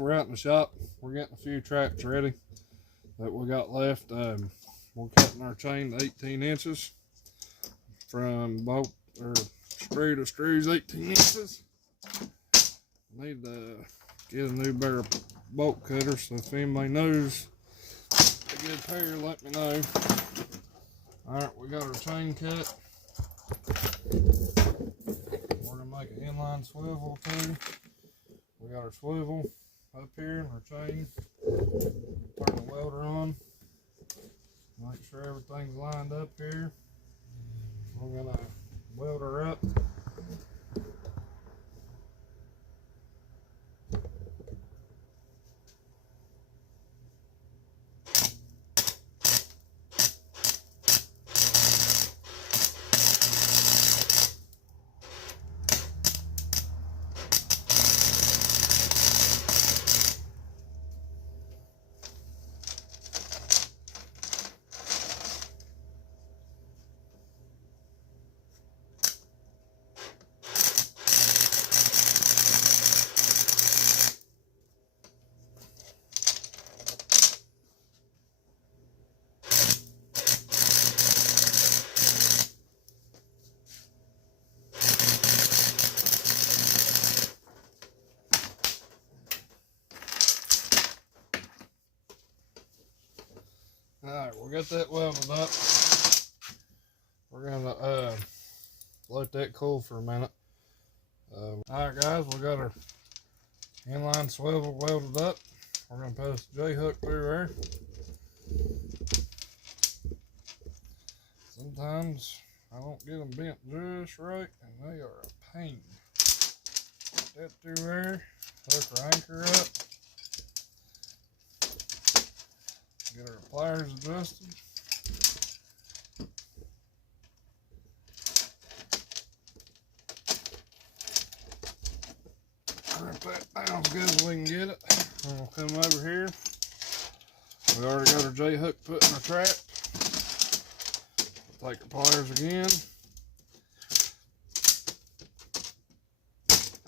we're out in the shop. We're getting a few traps ready that we got left. We're cutting our chain to 18 inches from bolt or screw to screws, 18 inches. Need to get a new better bolt cutter, so if anybody knows a good pair, let me know. Alright, we got our chain cut. We're gonna make an inline swivel too. We got our swivel up here, our chain. Turn the welder on. Make sure everything's lined up here. We're gonna weld her up. Alright, we got that welded up. We're gonna let that cool for a minute. Alright guys, we got our inline swivel welded up. We're gonna post a J-hook through there. Sometimes I don't get them bent just right, and they are a pain. Put that through there, hook our anchor up. Get our pliers adjusted. Crimp that down as good as we can get it. And we'll come over here. We already got our J-hook put in our trap. Take our pliers again.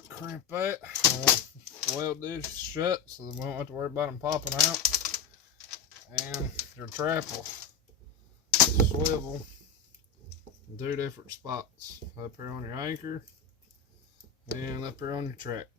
Crimp that. We'll weld this shut so that we won't have to worry about them popping out. And your trap will swivel in two different spots. Up here on your anchor and up here on your track.